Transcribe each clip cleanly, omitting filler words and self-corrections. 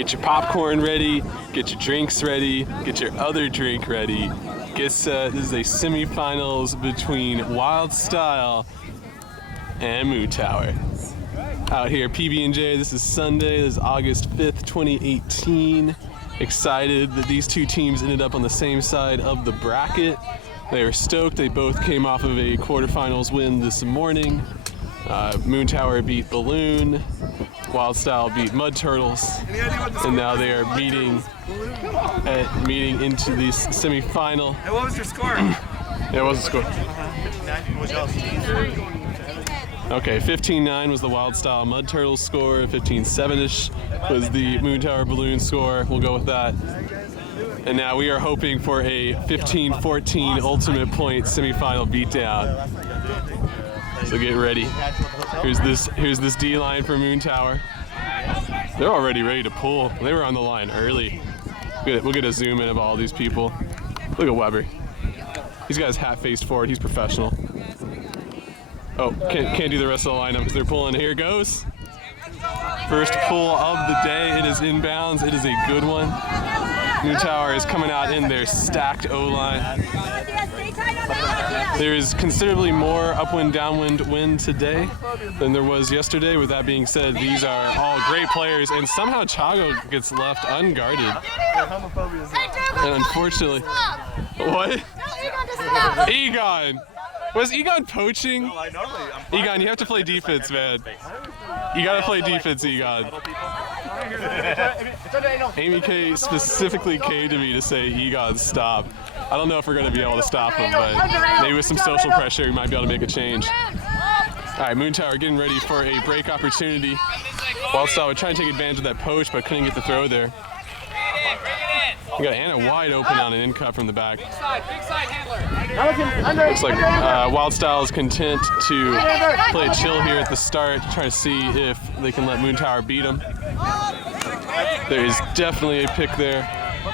Get your popcorn ready, get your drinks ready, get your other drink ready. Get set. This is a semifinals between Wildstyle and Moontower. Out here, PB&J, this is Sunday, this is August 5th, 2018. Excited that these two teams ended up on the same side of the bracket. They are stoked. They both came off of a quarterfinals win this morning. Moontower beat Balloon, Wildstyle beat Mud Turtles, and now they are meeting into this semifinal. Hey, what was your score? Yeah, what was the score? 15-9. Okay, 15-9 was the Wildstyle Mud Turtles score, 15-7-ish was the Moontower Balloon score. We'll go with that. And now we are hoping for a 15-14 ultimate point semifinal beatdown. So get ready. Here's this D line for Moontower. They're already ready to pull. They were on the line early. We'll get a zoom in of all these people. Look at Weber. He's got his hat faced forward. He's professional. Oh, can't do the rest of the lineup because they're pulling. Here it goes. First pull of the day. It is inbounds. It is a good one. Moontower is coming out in their stacked O-line. There is considerably more upwind, downwind wind today than there was yesterday. With that being said, these are all great players, and somehow Chago gets left unguarded. And unfortunately, what? Egon! Was Egon poaching? Egon, you have to play defense, man. You gotta play defense, Egon. Amy K specifically came to me to say, Egon, stop. I don't know if we're gonna be able to stop him, but maybe with some social pressure, we might be able to make a change. All right, Moontower getting ready for a break opportunity. Wildstyle would try and take advantage of that poach, but couldn't get the throw there. We got Anna wide open on an in-cut from the back. Big side handler. Looks like Wildstyle is content to play it chill here at the start, try to see if they can let Moontower beat them. There is definitely a pick there.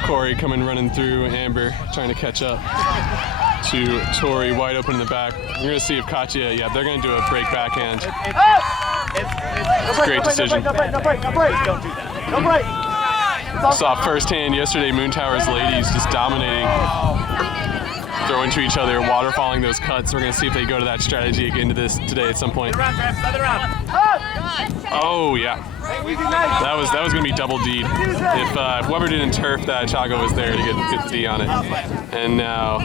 Corey coming running through, Amber trying to catch up to Tori wide open in the back. We're gonna see if Katya, yeah, they're gonna do a break backhand. It's a great decision. No break. Don't break. Saw firsthand yesterday Moontower's ladies just dominating, throwing to each other, waterfalling those cuts. We're gonna see if they go to that strategy again today at some point. Oh yeah, that was gonna be double D'd. If Weber didn't turf that, Chago was there to get the D on it. And now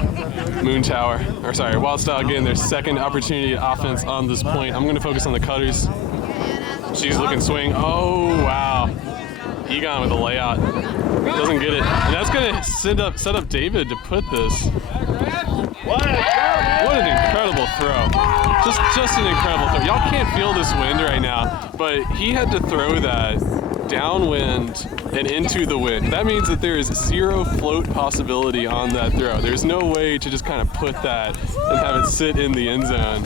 Wildstyle getting their second opportunity at offense on this point. I'm gonna focus on the cutters. She's looking swing. Oh wow. Egon with a layout, doesn't get it, and that's gonna set up David to put this. What an incredible throw! Just an incredible throw. Y'all can't feel this wind right now, but he had to throw that downwind and into the wind. That means that there is zero float possibility on that throw. There's no way to just kind of put that and have it sit in the end zone.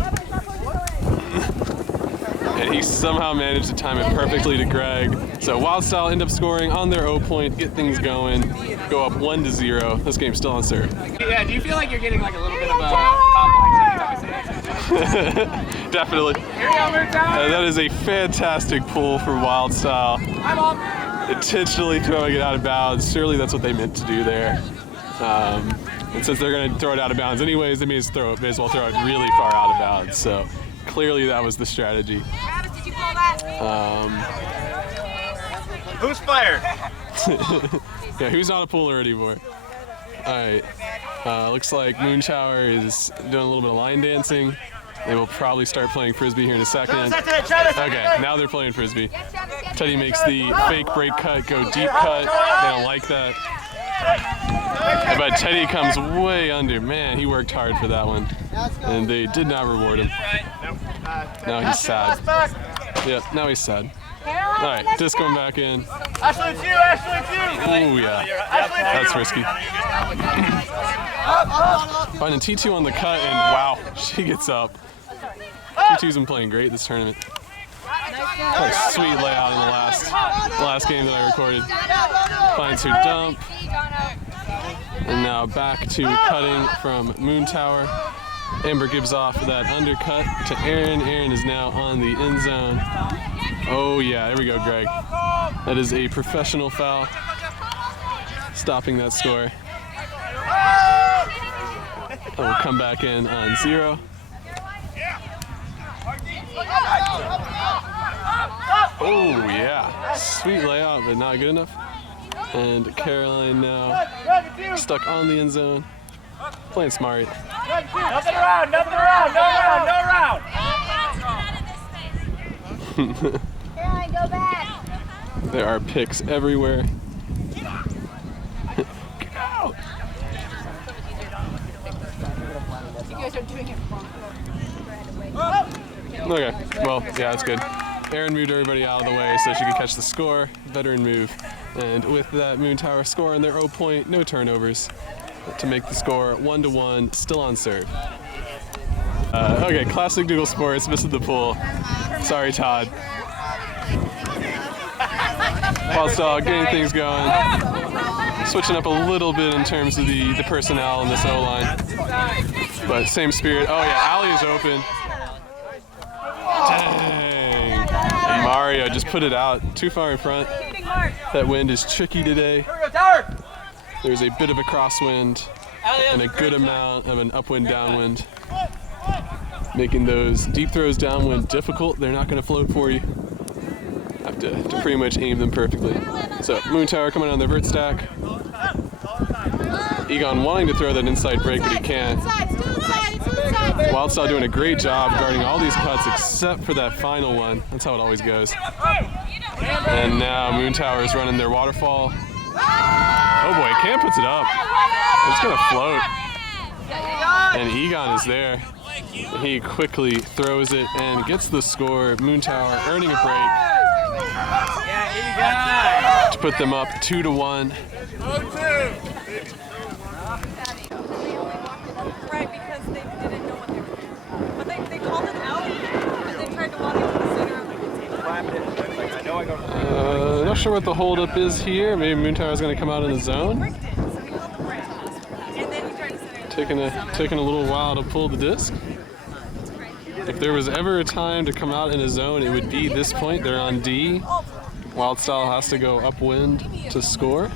And he somehow managed to time it perfectly to Greg. So Wildstyle end up scoring on their O point, get things going, go up 1-0. This game's still on serve. Yeah, do you feel like you're getting like a little bit of a complex anytime you say that? Definitely. Here we go, Moontower. That is a fantastic pull for Wildstyle. Hi, Mom. Intentionally throwing it out of bounds. Surely that's what they meant to do there. And since they're going to throw it out of bounds anyways, they may as well throw it really far out of bounds. So clearly that was the strategy. Did you call that? Who's fired? Yeah, who's on a pool already, boy? All right. Looks like Moontower is doing a little bit of line dancing. They will probably start playing Frisbee here in a second. Okay, now they're playing Frisbee. Teddy makes the fake break cut, go deep cut. They don't like that. But Teddy comes way under. Man, he worked hard for that one. And they did not reward him. Now he's sad. Yep, now he's sad. All right, just going back in. Ashley, it's you! Oh yeah, that's risky. Finding T2 on the cut, and wow, she gets up. T2's been playing great this tournament. What a sweet layout in the last game that I recorded. Finds her dump. And now back to cutting from Moontower. Amber gives off that undercut to Aaron. Aaron is now on the end zone. Oh yeah, there we go, Greg. That is a professional foul. Stopping that score. That will come back in on 0. Oh yeah, sweet layout, but not good enough. And Caroline now stuck on the end zone, playing smart. Nothing around, nothing around, no round, no round. Caroline, go back. There are picks everywhere. Okay, well, yeah, that's good. Erin moved everybody out of the way so she could catch the score. Veteran move. And with that, Moontower scoring their 0 point, no turnovers, to make the score 1-1, still on serve. Okay, Classic Dougal Sports, missing the pool. Sorry, Todd. Wildstyle getting things going. Switching up a little bit in terms of the personnel in this O-line. But same spirit. Oh yeah, Allie is open. Dang. And Mario just put it out too far in front. That wind is tricky today. There's a bit of a crosswind and a good amount of an upwind downwind, making those deep throws downwind difficult. They're not going to float for you. Have to pretty much aim them perfectly. So Moontower coming on the vert stack. Egon wanting to throw that inside break, but he can't. Wildstyle doing a great job guarding all these cuts except for that final one. That's how it always goes. And now Moontower is running their waterfall. Oh boy, Cam puts it up. It's gonna float. And Egon is there. He quickly throws it and gets the score. Moontower earning a break to put them up 2-1. Right, because they didn't know what they were doing. But they called it out, and they tried to walk into the center of the table. Not sure what the holdup is here. Maybe Moontower's going to come out in the zone. And then he tried to center. Taking a little while to pull the disc. If there was ever a time to come out in a zone, it would be this point. They're on D. Wildstyle has to go upwind to score.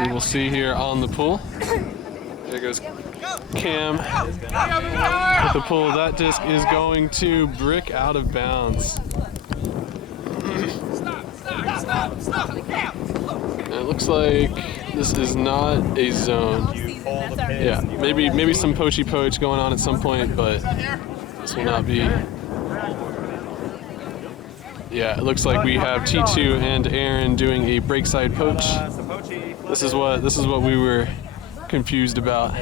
We will see here on the pull. There goes Cam with the pull. That disc is going to brick out of bounds. And it looks like this is not a zone. Yeah, maybe some poachy poach going on at some point, but this will not be. Yeah, it looks like we have T2 and Aaron doing a breakside poach. This is what we were confused about.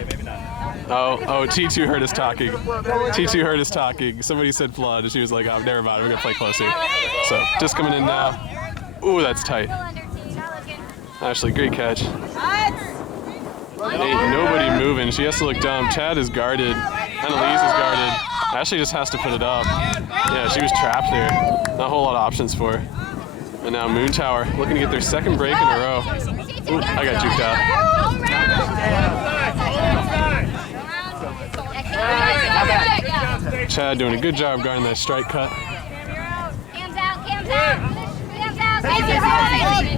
Oh, T2 heard us talking. T2 heard us talking. Somebody said flood, and she was like, oh, never mind, we're gonna play closer. So, just coming in now. Ooh, that's tight. Ashley, great catch. Ain't nobody moving. She has to look dumb. Chad is guarded. Annalise is guarded. Ashley just has to put it up. Yeah, she was trapped there. Not a whole lot of options for her. And now Moontower looking to get their second break in a row. Ooh, I got juked out. Chad doing a good job guarding that strike cut.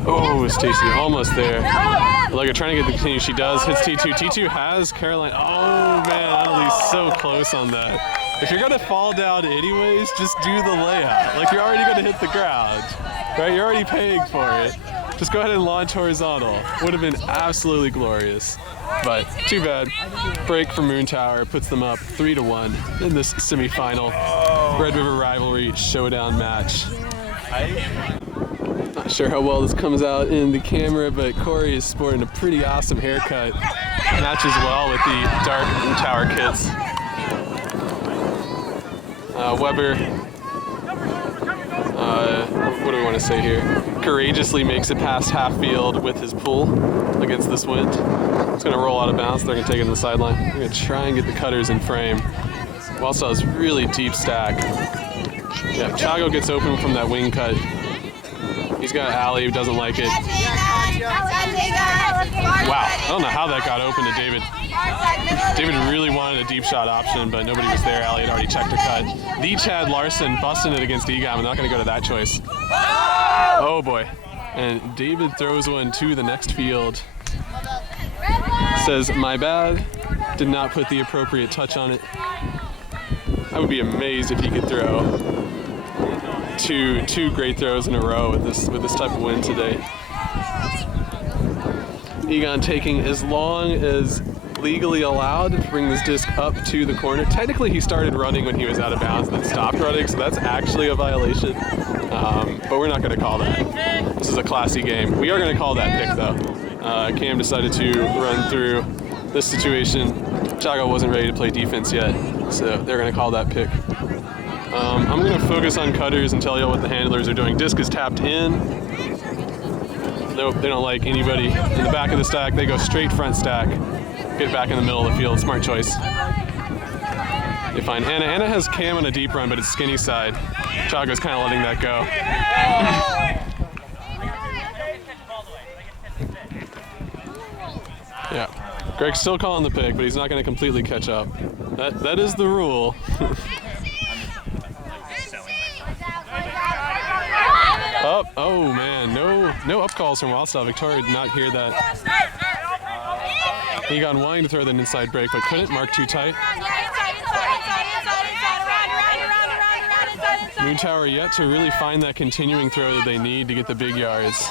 Oh, Stacy almost there. Like trying to get the continue. She does. Hits T2. T2 has Caroline. Oh man, Annalise so close on that. If you're gonna fall down anyways, just do the layout. Like you're already gonna hit the ground, right? You're already paying for it. Just go ahead and launch horizontal. Would have been absolutely glorious. But too bad. Break for Moontower puts them up 3-1 in this semifinal Red River Rivalry showdown match. Not sure how well this comes out in the camera, but Corey is sporting a pretty awesome haircut. Matches well with the dark Moontower kits. Weber, what do we want to say here? Courageously makes it past half field with his pull against this wind. It's going to roll out of bounds. They're going to take it to the sideline. They're going to try and get the cutters in frame. Wildstyle has really deep stack. Yeah, Chago gets open from that wing cut. He's got Allie who doesn't like it. Wow, I don't know how that got open to David. David really wanted a deep shot option, but nobody was there. Allie had already checked her cut. The Chad Larson busting it against Egon. I'm not going to go to that choice. Oh boy. And David throws one to the next field. Says, my bad. Did not put the appropriate touch on it. I would be amazed if he could throw two great throws in a row with this type of wind today. Egon taking as long as legally allowed to bring this disc up to the corner. Technically, he started running when he was out of bounds and then stopped running, so that's actually a violation. But we're not going to call that. This is a classy game. We are going to call that pick, though. Cam decided to run through this situation. Chago wasn't ready to play defense yet, so they're going to call that pick. I'm going to focus on cutters and tell you what the handlers are doing. Disc is tapped in. Nope, they don't like anybody in the back of the stack. They go straight front stack. Get back in the middle of the field. Smart choice. They find Anna. Anna has Cam on a deep run, but it's skinny side. Chago's kind of letting that go. Yeah. Greg's still calling the pick, but he's not going to completely catch up. That is the rule. Up. Oh man, no up calls from Wildstyle. Victoria did not hear that. Egon wanting to throw that inside break, but couldn't. Mark too tight. Moontower yet to really find that continuing throw that they need to get the big yards.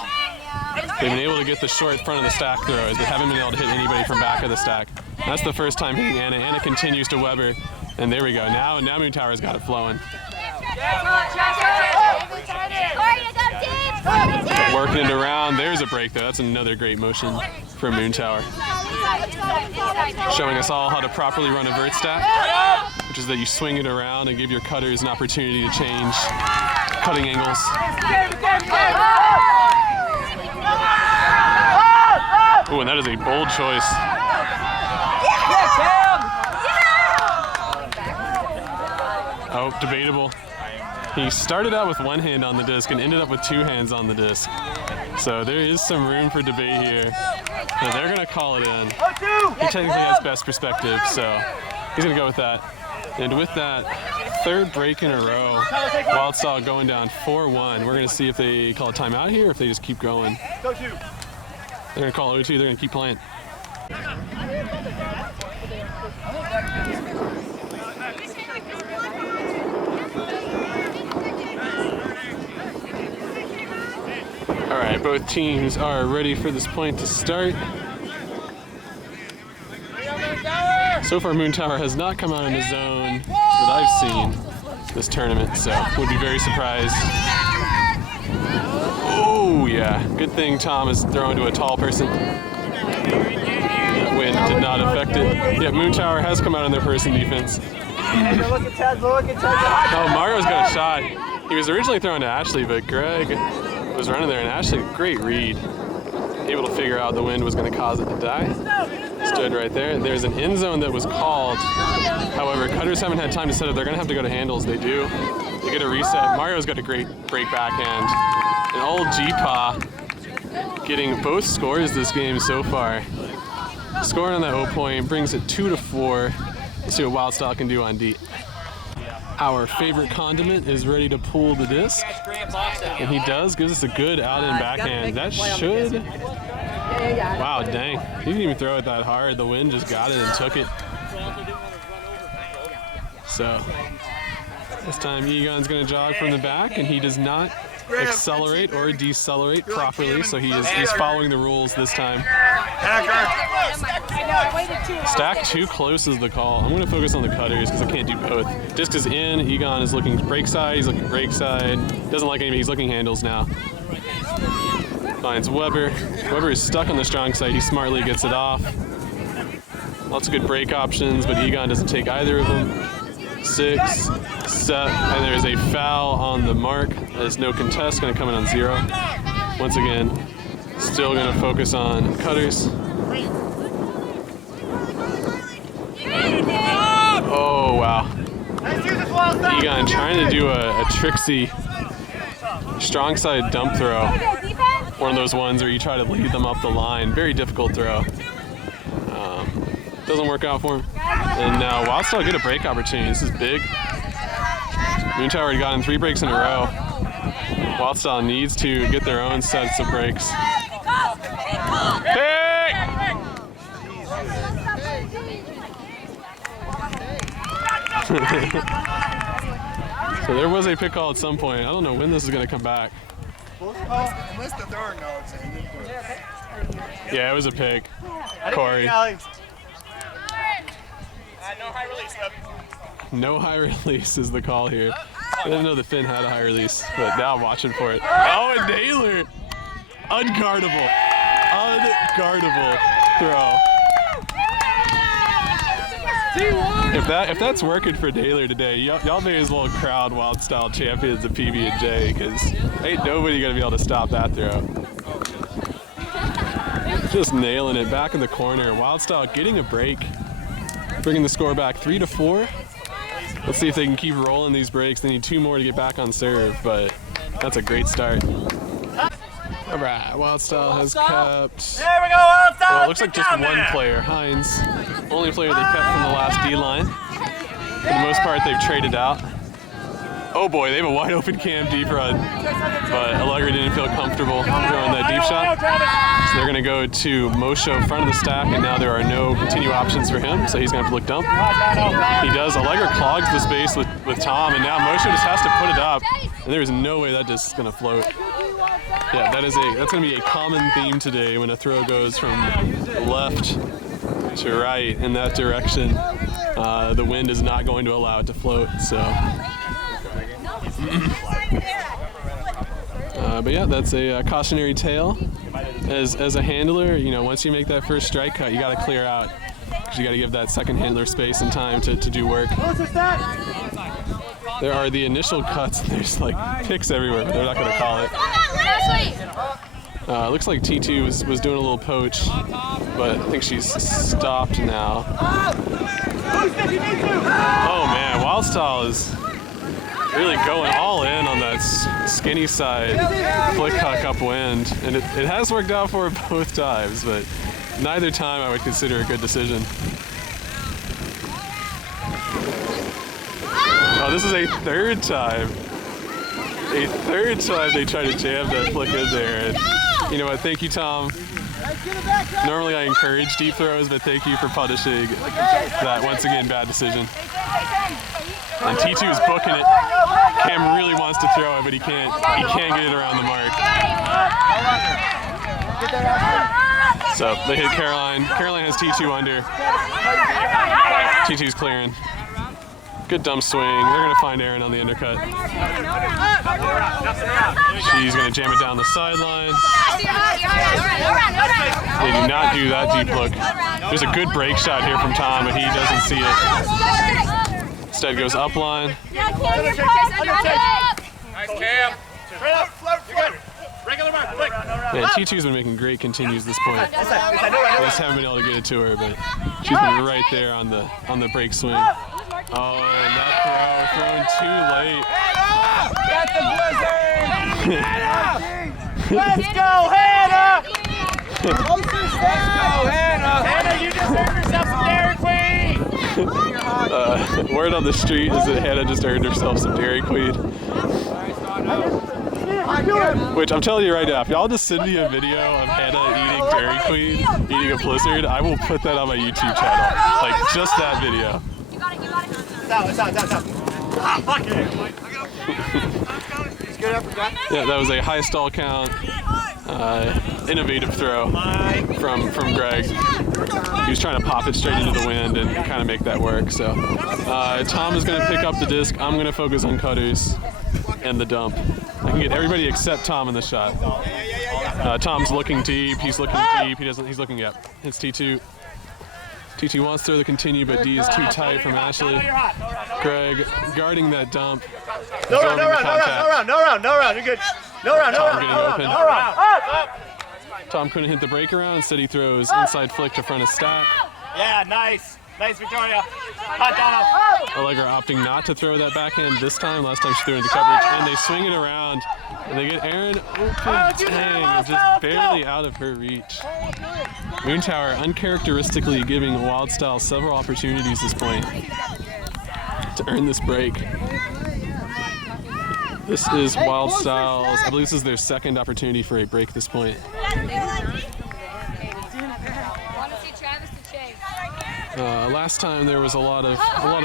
They've been able to get the short front of the stack throws. They haven't been able to hit anybody from back of the stack. That's the first time hitting Anna. Anna continues to Weber, and there we go. Now Moontower's got it flowing. Working it around. There's a break though. That's another great motion from Moontower. Showing us all how to properly run a vert stack, which is that you swing it around and give your cutters an opportunity to change cutting angles. Oh, and that is a bold choice. Oh, debatable. He started out with one hand on the disc and ended up with two hands on the disc. So there is some room for debate here. So they're going to call it in. He technically has best perspective, so he's going to go with that. And with that third break in a row, Wildstyle going down 4-1. We're going to see if they call a timeout here or if they just keep going. They're going to call 0-2. They're going to keep playing. All right, both teams are ready for this point to start. So far, Moontower has not come out in a zone that I've seen this tournament, so would be very surprised. Oh yeah, good thing Tom is throwing to a tall person. That wind did not affect it. Yeah, Moontower has come out in their person defense. Oh, Mario's got a shot. He was originally throwing to Ashley, but Greg was running there, and Ashley, great read. Able to figure out the wind was going to cause it to die. Stood right there. There's an end zone that was called. However, cutters haven't had time to set up. They're going to have to go to handles. They do. They get a reset. Mario's got a great break backhand. And old G-Paw getting both scores this game so far. Scoring on that 0 point brings it 2-4. Let's see what Wildstyle can do on D. Our favorite condiment is ready to pull the disc. And he does. Gives us a good out and backhand. That should... Wow, dang. He didn't even throw it that hard. The wind just got it and took it. So, this time Egon's going to jog from the back, and he does not accelerate or decelerate properly, so he's following the rules this time. Stack too close is the call. I'm going to focus on the cutters because I can't do both. Disc is in. Egon is looking break side. He's looking break side. Doesn't like anybody. He's looking handles now. Finds Weber. Weber is stuck on the strong side. He smartly gets it off. Lots of good break options, but Egon doesn't take either of them. 6, set, and there's a foul on the mark. There's no contest, going to come in on 0. Once again, still going to focus on cutters. Oh, wow. Egon trying to do a tricksy strong side dump throw. one of those ones where you try to lead them up the line. Very difficult throw. Doesn't work out for him. And now Wildstyle get a break opportunity. This is big. Moontower had gotten 3 breaks in a row. Wildstyle needs to get their own sets of breaks. Pick! So there was a pick call at some point. I don't know when this is going to come back. Unless the thrower knows. Yeah, it was a pick. Corey. No high release, though. No high release is the call here. I didn't know the Finn had a high release, but now I'm watching for it. Oh, and Naylor! Unguardable. Unguardable throw. If that's working for Naylor today, y'all may as well crown Wildstyle champions of PBJ, because ain't nobody gonna be able to stop that throw. Just nailing it back in the corner. Wildstyle getting a break, bringing the score back 3-4. Let's see if they can keep rolling these breaks. They need 2 more to get back on serve, but that's a great start. All right, Wildstyle has kept. There we go, Wildstyle. Well, it looks like just one player, Hines. Only player they kept from the last D-line. For the most part, they've traded out. Oh boy, they have a wide open cam deep run, but Allegra didn't feel comfortable throwing that deep shot. So they're gonna go to Mosho front of the stack, and now there are no continue options for him, so he's gonna have to look dump. He does. Allegra clogs the space with Tom, and now Mosho just has to put it up, and there is no way that just is gonna float. Yeah, that's gonna be a common theme today when a throw goes from left to right in that direction. The wind is not going to allow it to float, so. But yeah, that's a cautionary tale. As a handler, you know, once you make that first strike cut, you got to clear out, because you got to give that second handler space and time to do work. There are the initial cuts. There's like picks everywhere, but they're not going to call it. Looks like T2 was doing a little poach, but I think she's stopped now. Oh man, Wildstyle is really going all in on that skinny side flick huck upwind, and it has worked out for her both times, but neither time I would consider a good decision. Oh, this is a third time. A third time they try to jam that flick in there. And you know what, thank you, Tom. Normally I encourage deep throws, but thank you for punishing that, once again, bad decision. And T2 is booking it. Cam really wants to throw it, but he can't get it around the mark. So they hit Caroline. Caroline has T2 under. T2's clearing. Good dump swing. They're going to find Aaron on the undercut. She's going to jam it down the sideline. They do not do that deep look. There's a good break shot here from Tom, but he doesn't see it. Instead goes up line. Nice, Cam. Regular mark, quick. Yeah, T2's been making great continues this point. I just haven't been able to get it to her, but she's been right there on the break swing. Oh, and that throw throwing too late. Let's go, Hannah! Let's go, Hannah! Hannah, you just earned yourself some Dairy Queen! Word on the street is that Hannah just earned herself some Dairy Queen. Which I'm telling you right now, if y'all just send me a video of Hannah eating Dairy Queen, eating a Blizzard, I will put that on my YouTube channel. Like, just that video. Yeah, that was a high stall count, innovative throw from Greg. He was trying to pop it straight into the wind and kind of make that work. So Tom is going to pick up the disc. I'm going to focus on cutters and the dump. I can get everybody except Tom in the shot. Tom's looking deep. He's looking deep. He's looking up. Hits T2. T2 wants to throw the continue, but D is too tight from Ashley. Greg guarding that dump. No round, you're good. No round. Tom couldn't hit the break around, instead he throws inside flick to front of stack. Yeah, nice. Nice, Victoria. Hot Donna. Allegra opting not to throw that backhand this time. Last time she threw into coverage, and they swing it around. And they get Erin open. Dang, just barely out of her reach. Moontower uncharacteristically giving Wildstyle several opportunities this point to earn this break. This is Wildstyle's, I believe this is their second opportunity for a break at this point. Last time there was a lot of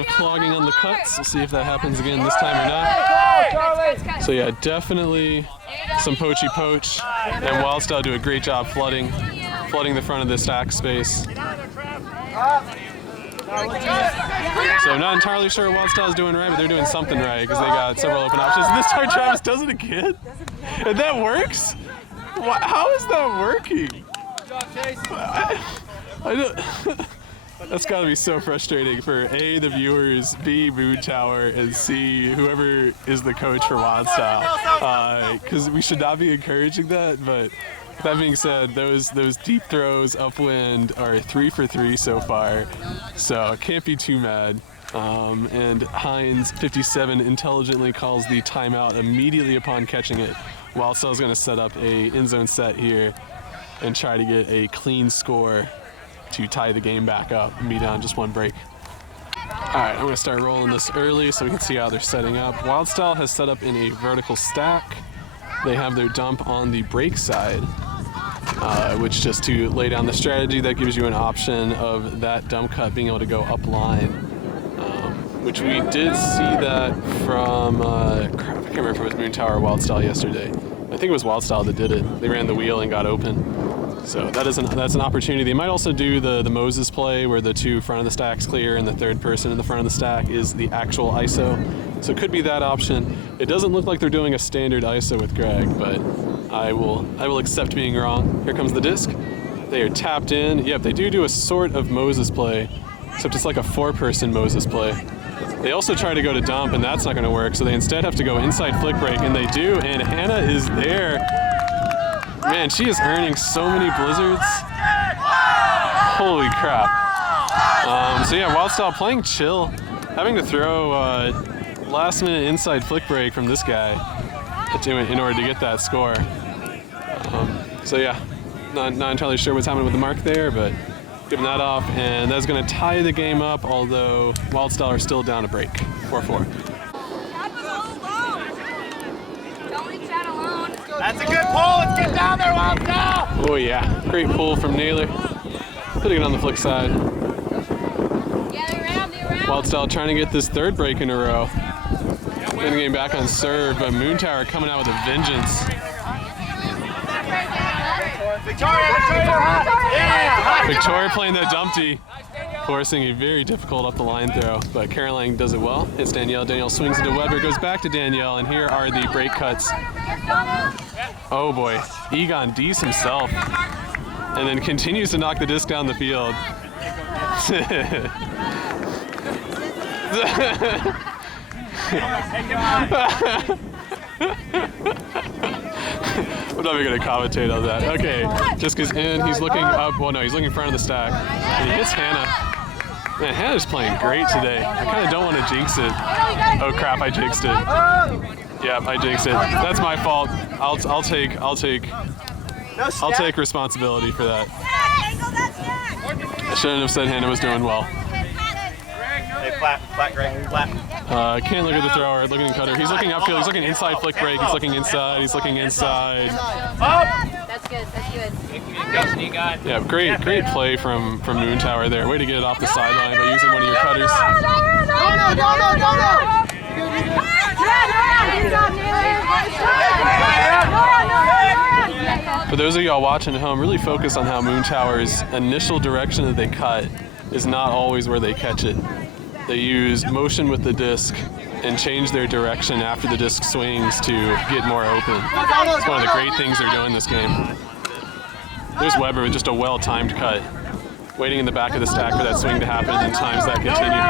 clogging on the cuts. We'll see if that happens again this time or not. So yeah, definitely some poachy poach, and Wildstyle do a great job flooding the front of the stack space. So I'm not entirely sure what Wildstyle's doing right, but they're doing something right because they got several open options. And this time Travis does it again, and that works. How is that working? I don't. That's got to be so frustrating for A, the viewers, B, Moontower, and C, whoever is the coach for Wildstyle. Because we should not be encouraging that, but that being said, those deep throws upwind are 3 for 3 so far, so can't be too mad. And Hines, 57, intelligently calls the timeout immediately upon catching it. Wildstyle's going to set up a in-zone set here and try to get a clean score to tie the game back up and be down just one break. All right, I'm gonna start rolling this early so we can see how they're setting up. Wildstyle has set up in a vertical stack. They have their dump on the break side, which just to lay down the strategy, that gives you an option of that dump cut being able to go up line, which we did see that from, crap, I can't remember if it was Moontower or Wildstyle yesterday. I think it was Wildstyle that did it. They ran the wheel and got open. So that's an opportunity. They might also do the Moses play where the two front of the stacks clear and the third person in the front of the stack is the actual ISO. So it could be that option. It doesn't look like they're doing a standard ISO with Greg, but I will accept being wrong. Here comes the disc. They are tapped in. Yep, they do a sort of Moses play, except it's like a 4-person Moses play. They also try to go to dump, and that's not going to work, so they instead have to go inside flick break, and they do, and Hannah is there. Man, she is earning so many blizzards. Holy crap. So yeah, Wildstyle playing chill, having to throw last minute inside flick break from this guy in order to get that score. So yeah, not entirely sure what's happening with the mark there, but giving that off, and that's going to tie the game up, although Wildstyle are still down a break, 4-4. That's a good pull. Let's get down there, Wildstyle. Oh yeah, great pull from Naylor. Putting it on the flick side. Wildstyle trying to get this third break in a row. Getting the game back on serve, but Moontower coming out with a vengeance. Victoria playing that dumpty, forcing a very difficult up the line throw, but Caroline does it well. Hits Danielle. Danielle swings into Weber, goes back to Danielle, and here are the break cuts. Oh boy, Egon Dees himself, and then continues to knock the disc down the field. I'm not even going to commentate on that. Okay, just because he's looking up, well no, he's looking in front of the stack, and he hits Hannah. Man, Hannah's playing great today. I kind of don't want to jinx it. Oh crap, I jinxed it. Yeah, I jinxed it. That's my fault. I'll take responsibility for that. I shouldn't have said Hannah was doing well. Hey, flat, Greg, flat. Can't look at the thrower, looking at cutter. He's looking upfield, he's looking inside flick break, he's looking inside, he's looking inside. That's good, that's good. Yeah, great play from Moontower there. Way to get it off the sideline by using one of your cutters. For those of y'all watching at home, really focus on how Moontower's initial direction that they cut is not always where they catch it. They use motion with the disc and change their direction after the disc swings to get more open. It's one of the great things they're doing this game. There's Weber with just a well-timed cut, waiting in the back of the stack for that swing to happen and times that continue.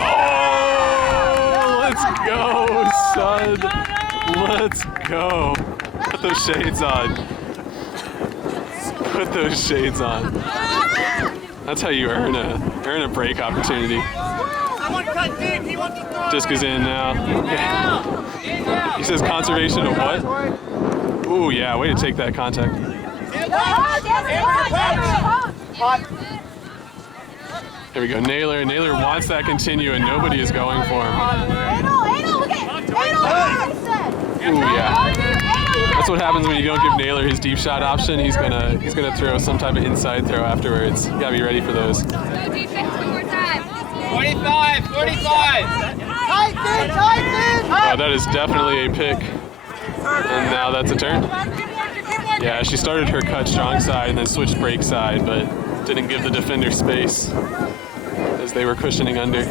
Oh, let's go, son. Let's go. Put those shades on. Put those shades on. That's how you earn a break opportunity. Disc is in now. Yeah. He says conservation of what? Ooh, yeah, way to take that contact. There we go, Naylor. Naylor wants that continue and nobody is going for him. Ooh, yeah. That's what happens when you don't give Naylor his deep shot option. He's gonna throw some type of inside throw afterwards. You gotta be ready for those. 45, 45. Oh, that is definitely a pick. And now that's a turn. Yeah, she started her cut strong side and then switched break side, but didn't give the defender space as they were cushioning under.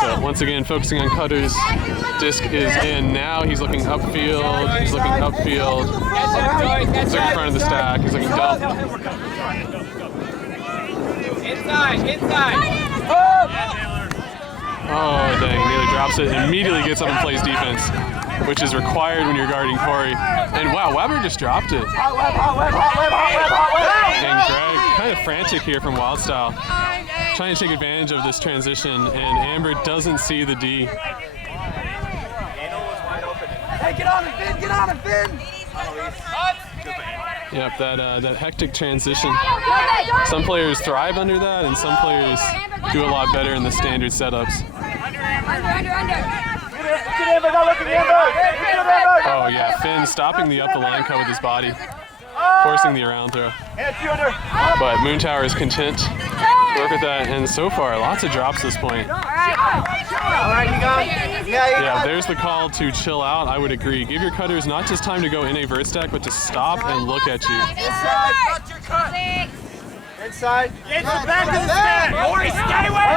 So once again, focusing on cutters. Disc is in now. He's looking upfield. He's looking upfield. He's looking in front of the stack. He's looking dump. Inside. Oh, dang. Naylor drops it and immediately gets up and plays defense, which is required when you're guarding Corey. And wow, Weber just dropped it. And Greg, kind of frantic here from Wildstyle, trying to take advantage of this transition, and Amber doesn't see the D. Hey, get on it, Finn! Yep, that hectic transition. Some players thrive under that, and some players do a lot better in the standard setups. Oh yeah, Finn stopping the up the line cut with his body, forcing the around throw. But Moontower is content to work with that, and so far, lots of drops this point. Yeah, there's the call to chill out. I would agree. Give your cutters not just time to go in a vert stack, but to stop and look at you. Inside. Get the back of the stack. Corey, stay with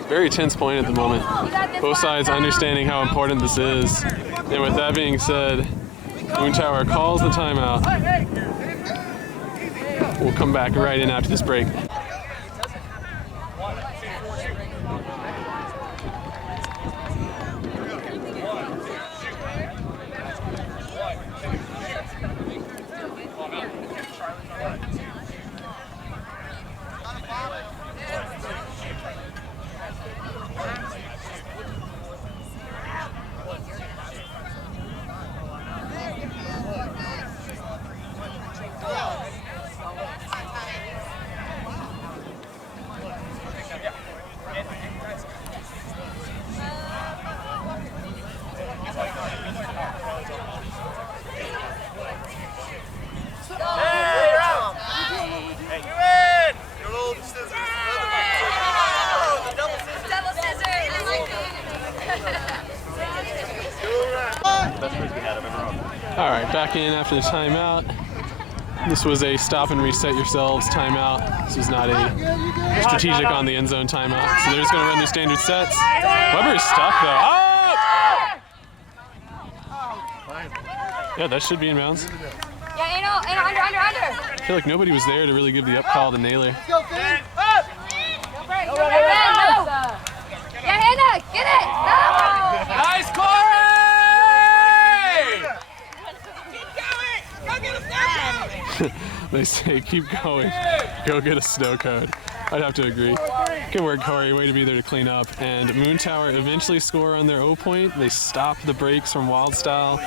it. Very tense point at the moment. Both sides understanding how important this is. And with that being said, Moontower calls the timeout. We'll come back right in after this break. All right, back in after the timeout. This was a stop and reset yourselves timeout. This was not a strategic on the end zone timeout. So they're just going to run their standard sets. Weber is stuck though. Oh! Yeah, that should be in bounds. Yeah, under. I feel like nobody was there to really give the up call to Naylor. Go, Finn. Up. Go, yeah, Hannah, get it. No. Nice, Corey! They say keep going, go get a snow cone. I'd have to agree. Good work, Corey. Way to be there to clean up. And Moontower eventually score on their O point. They stop the breaks from Wildstyle.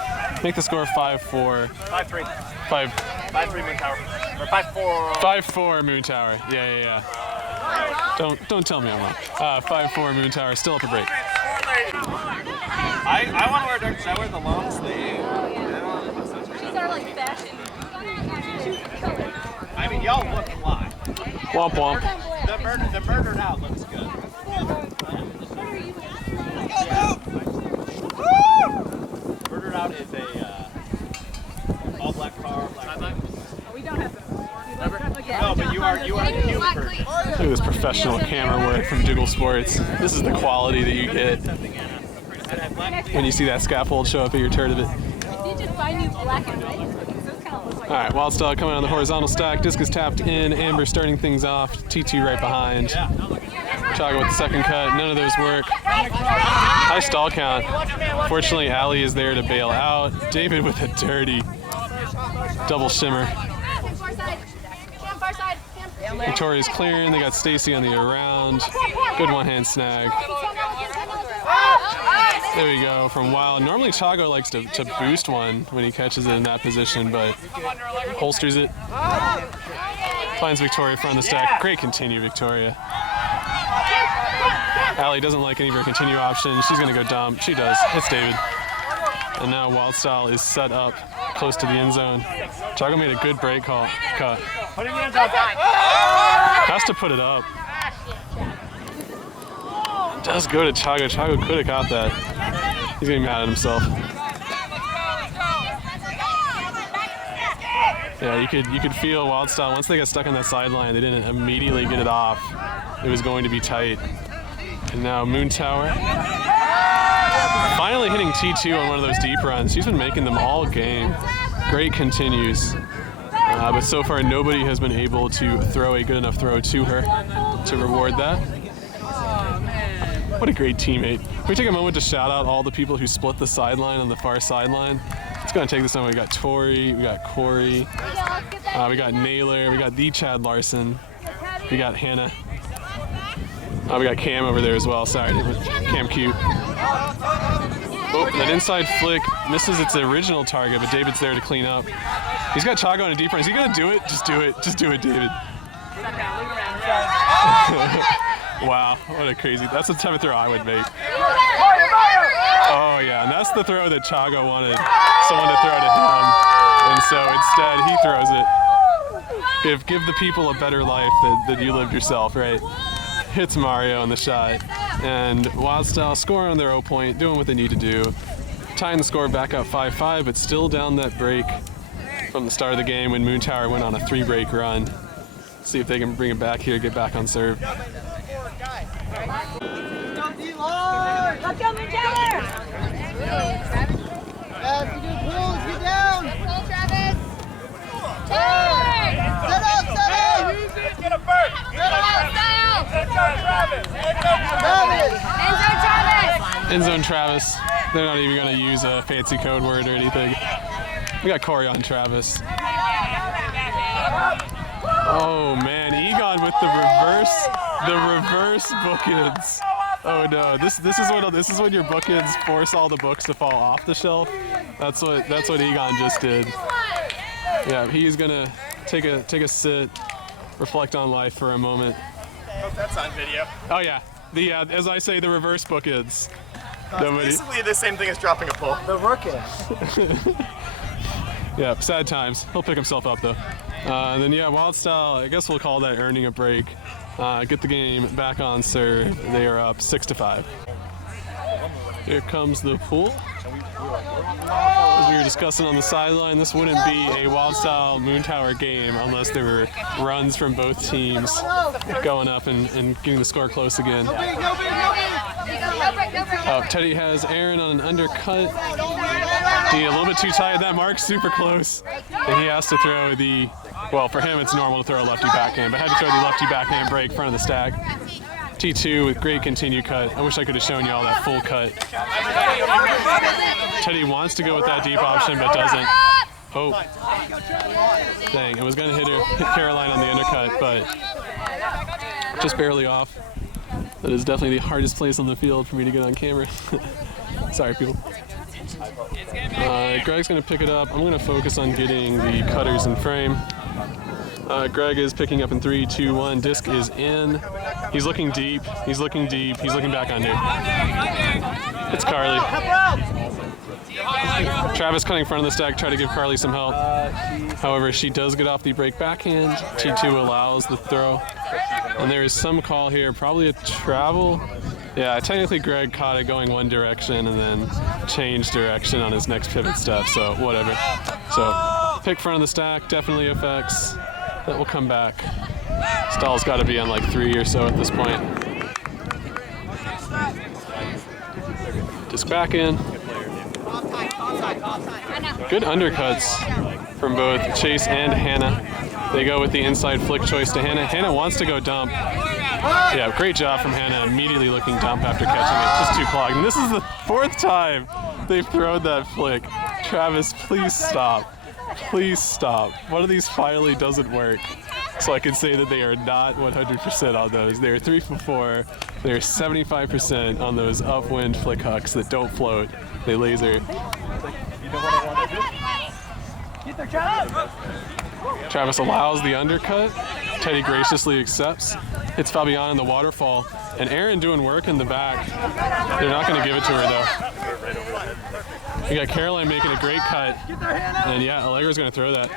Make the score 5-4. 5-3. 5-3 Moontower. Or 5-4. 5-4 Moontower. Yeah. Don't tell me I'm wrong. 5-4 Moontower. Still at the break. I want to wear dark because I wear the long sleeve. These are like fashion. I mean, y'all look fly. Womp womp. The murdered out looks good. Murdered out is a all black car. We don't have to. No, but you are the human version. Look at this professional camera work from Dougal Sports. This is the quality that you get when you see that scaffold show up at your tournament. Did you just find you black and white? Because those kind of look like All right, Wildstyle coming on the horizontal stack. Disc is tapped in. Amber starting things off. T2 right behind. Chaga with the second cut. None of those work. High stall count. Fortunately, Allie is there to bail out. David with a dirty double shimmer. Victoria's clearing. They got Stacy on the around. Good one-hand snag. There we go from Wild. Normally Chago likes to boost one when he catches it in that position, but holsters it. Finds Victoria front of the stack. Great continue, Victoria. Allie doesn't like any of her continue options. She's going to go dump. She does. Hits David. And now Wildstyle is set up close to the end zone. Chago made a good break cut. Has to put it up. Does go to Chago. Chago could have got that. He's getting mad at himself. Yeah, you could feel Wildstyle once they got stuck on that sideline. They didn't immediately get it off. It was going to be tight. And now Moontower finally hitting T2 on one of those deep runs. She's been making them all game. Great continues. But so far nobody has been able to throw a good enough throw to her to reward that. What a great teammate. Can we take a moment to shout out all the people who split the sideline on the far sideline? It's going to take this moment. We got Tori, we got Corey, we got Naylor, we got the Chad Larson, we got Hannah. We got Cam over there as well. Sorry, Cam cute. Oh, that inside flick misses its original target, but David's there to clean up. He's got Chago on a deep run. Is he going to do it? Just do it. Just do it, David. Wow, what a crazy. That's the type of throw I would make. Oh, yeah, and that's the throw that Chago wanted someone to throw to him. And so instead, he throws it. Give the people a better life that you lived yourself, right? Hits Mario on the shot. And Wildstyle scoring on their 0 point, doing what they need to do. Tying the score back up 5-5, but still down that break from the start of the game when Moontower went on a 3-break run. See if they can bring it back here, get back on serve. Let's go, Moontower! Get down! Pull, Travis. Set up! Get a bird! Wildstyle. Travis! Enzo Travis. End zone Travis. They're not even going to use a fancy code word or anything. We got Corey on Travis. Oh man, Egon with the reverse bookends. Oh no, this is when your bookends force all the books to fall off the shelf. That's what Egon just did. Yeah, he's gonna take a sit, reflect on life for a moment. Hope that's on video. Oh yeah, as I say, the reverse bookends. Basically the same thing as dropping a pull. The rookie. Yeah, sad times. He'll pick himself up though. And then yeah, Wildstyle, I guess we'll call that earning a break. Get the game back on serve. They are up 6-5. Here comes the pool. As we were discussing on the sideline, this wouldn't be a Wildstyle Moontower game unless there were runs from both teams going up and getting the score close again. Teddy has Aaron on an undercut. D a little bit too tight. That mark's super close. And he has to throw the, well, for him it's normal to throw a lefty backhand, but had to throw the lefty backhand break front of the stack. T2 with great continue cut. I wish I could have shown you all that full cut. Teddy wants to go with that deep option, but doesn't. Oh. Dang, I was going to hit Caroline on the undercut, but just barely off. That is definitely the hardest place on the field for me to get on camera. Sorry, people. Greg's going to pick it up. I'm going to focus on getting the cutters in frame. Greg is picking up in 3, 2, 1. Disc is in. He's looking deep. He's looking deep. He's looking back under. It's Carly. Travis cutting front of the stack, try to give Carly some help. However, she does get off the break backhand. T2 allows the throw. And there is some call here, probably a travel. Yeah, technically Greg caught it going one direction and then changed direction on his next pivot step, so whatever. So pick front of the stack, definitely affects. That will come back. Stall's got to be on like 3 or so at this point. Disc back in. Good undercuts. from both Chase and Hannah. They go with the inside flick choice to Hannah. Hannah wants to go dump. Yeah, great job from Hannah, immediately looking dump after catching it. Just too clogged. And this is the 4th time they've thrown that flick. Travis, please stop. Please stop. One of these finally doesn't work. So I can say that they are not 100% on those. They are 3 for 4. They are 75% on those upwind flick hucks that don't float. They laser. Travis allows the undercut. Teddy graciously accepts. Hits Fabian in the waterfall. And Aaron doing work in the back. They're not going to give it to her though. We got Caroline making a great cut. And yeah, Allegra's going to throw that.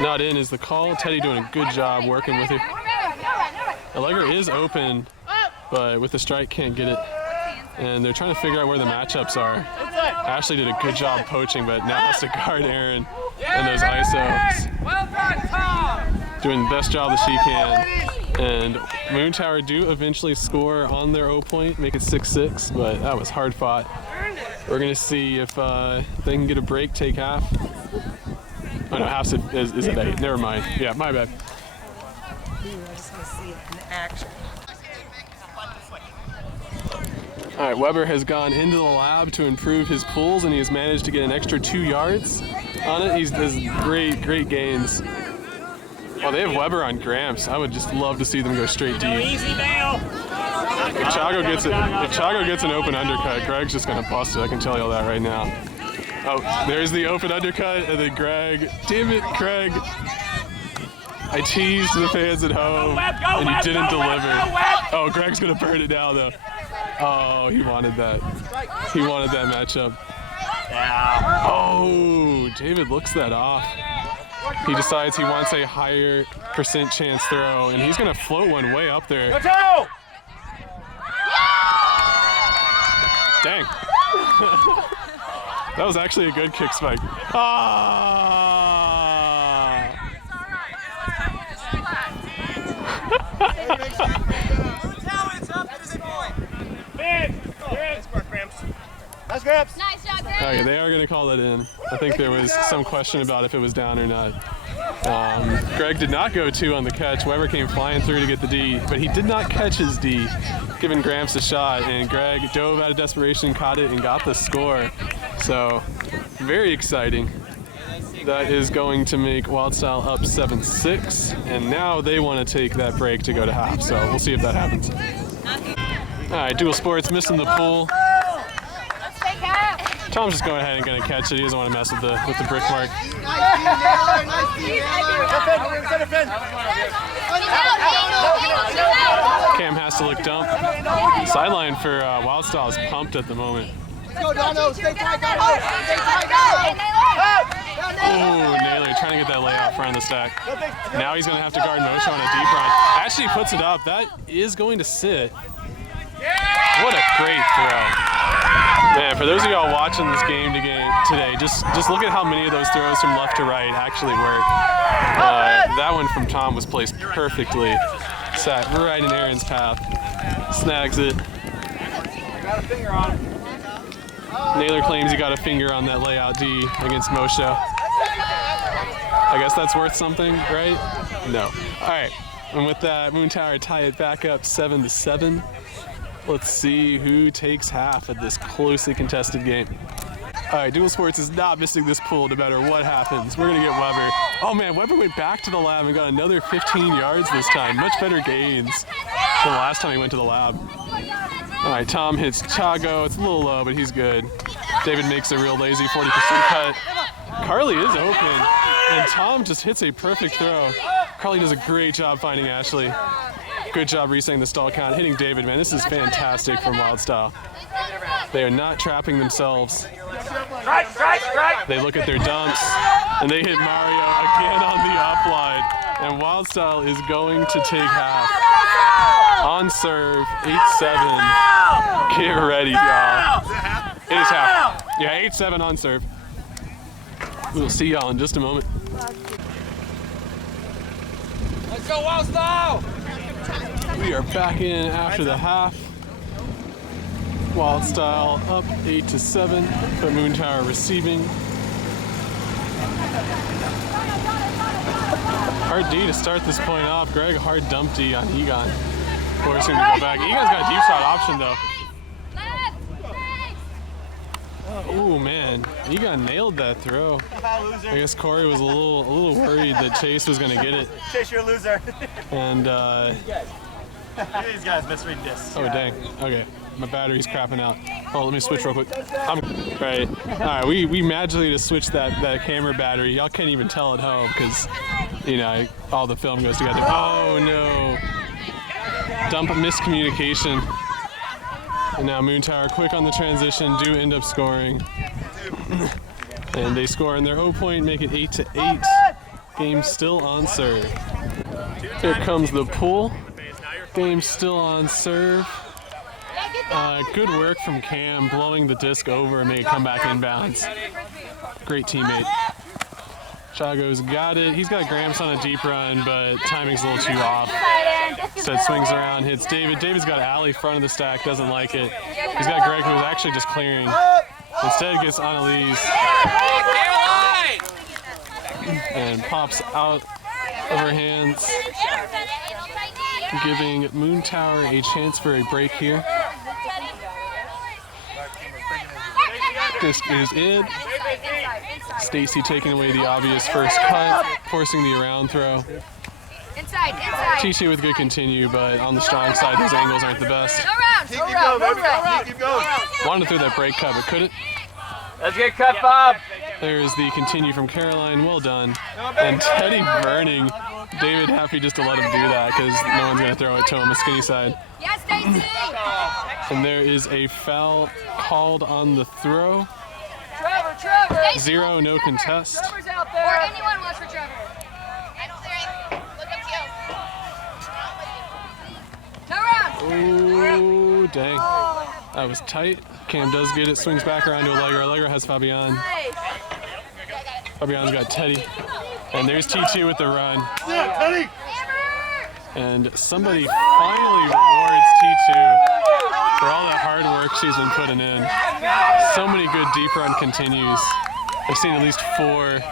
Not in is the call. Teddy doing a good job working with her. Allegra is open, but with the strike can't get it. And they're trying to figure out where the matchups are. Ashley did a good job poaching, but now has to guard Aaron and those ISOs. Doing the best job that she can. And Moontower do eventually score on their O point, make it 6-6, but that was hard fought. We're gonna see if they can get a break, take half. Oh no, half is at 8. Never mind. Yeah, my bad. All right, Weber has gone into the lab to improve his pulls, and he has managed to get an extra 2 yards on it. He does great gains. Oh, they have Weber on Gramps. I would just love to see them go straight deep. Easy now. If Chago gets an open undercut, Greg's just gonna bust it. I can tell you all that right now. Oh, there's the open undercut, and then Greg. Damn it, Greg. I teased the fans at home, and you didn't deliver. Oh, Greg's gonna burn it now, though. Oh, he wanted that. He wanted that matchup. Oh, David looks that off. He decides he wants a higher % chance throw, and he's gonna float one way up there. Dang. That was actually a good kick spike. Ah! Nice Gramps. Nice job, Greg. Okay, they are going to call that in. I think there was some question about if it was down or not. Greg did not go 2 on the catch. Weber came flying through to get the D, but he did not catch his D, giving Gramps a shot, and Greg dove out of desperation, caught it, and got the score. So, very exciting. That is going to make Wildstyle up 7-6, and now they want to take that break to go to half, so we'll see if that happens. All right, Dual Sports missing the pull. Tom's just going ahead and going to catch it. He doesn't want to mess with the brick mark. Cam has to look dump. Sideline for Wildstyle is pumped at the moment. Go, Dono. Stay tight, Dono. Stay tight, Oh, Naylor trying to get that layout front of the stack. Now he's going to have to guard Moshe on a deep run. Actually puts it up. That is going to sit. What a great throw. Man, for those of y'all watching this game today, just look at how many of those throws from left to right actually work. That one from Tom was placed perfectly. Sat right in Aaron's path. Snags it. got a finger on him. Naylor claims he got a finger on that layout D against Moshe. I guess that's worth something, right? No. All right, and with that, Moontower tie it back up 7-7. Let's see who takes half of this closely contested game. All right, Dual Sports is not missing this pool no matter what happens. We're gonna get Weber. Oh man, Weber went back to the lab and got another 15 yards this time. Much better gains than the last time he went to the lab. All right, Tom hits Chago. It's a little low, but he's good. David makes a real lazy 40% cut. Carly is open, and Tom just hits a perfect throw. Carly does a great job finding Ashley. Good job resetting the stall count, hitting David, man. This is fantastic from Wildstyle. They are not trapping themselves. They look at their dumps, and they hit Mario again on the upline. And Wildstyle is going to take half. On serve, 8-7. Get ready, y'all. It is half. Yeah, 8-7 on serve. We'll see y'all in just a moment. Let's go, Wildstyle! We are back in after the half. Wildstyle up 8-7, but Moontower receiving. Hard D to start this point off. Greg, hard dump D on Egon. Forcing him to go back. Egon's got a deep shot option though. Oh man, Egon nailed that throw. I guess Corey was a little worried that Chase was gonna get it. Chase, you're a loser. And These guys misread this. oh dang. Okay. My battery's crapping out. Oh, let me switch real quick. Right. Alright, we magically just switched that camera battery. Y'all can't even tell at home because, you know, all the film goes together. Oh no. Dump miscommunication. And now Moontower quick on the transition, do end up scoring. And they score in their O point, make it 8-8. Game still on serve. Here comes the pull. Game still on serve. Good work from Cam, blowing the disc over and make it come back inbounds. Great teammate. Chago's got it. He's got Gramps on a deep run, but timing's a little too off. Instead swings around, hits David. David's got Allie front of the stack, doesn't like it. He's got Greg, who's actually just clearing. Instead gets Annalise. And pops out of her hands, giving Moontower a chance for a break here. Disc is in. Stacy taking away the obvious first cut, forcing the around throw. Inside. TT with good continue, but on the strong side, those angles aren't the best. Keep going. Wanted to throw that break cut, but couldn't. Let's get cut, Bob. There's the continue from Caroline, well done. And Teddy burning. David happy just to let him do that because no one's going to throw it to him, a skinny side. Yes, Stacy. And there is a foul called on the throw. Trevor. 0, no contest. Trevor's out Or there. anyone watch for Trevor. Turn around. Oh, dang. That was tight. Cam does get it, swings back around to Allegra. Allegra has Fabian. Fabian's got Teddy. And there's T2 with the run. And somebody finally rewards T2 for all that hard work she's been putting in. So many good deep run continues. I've seen at least 4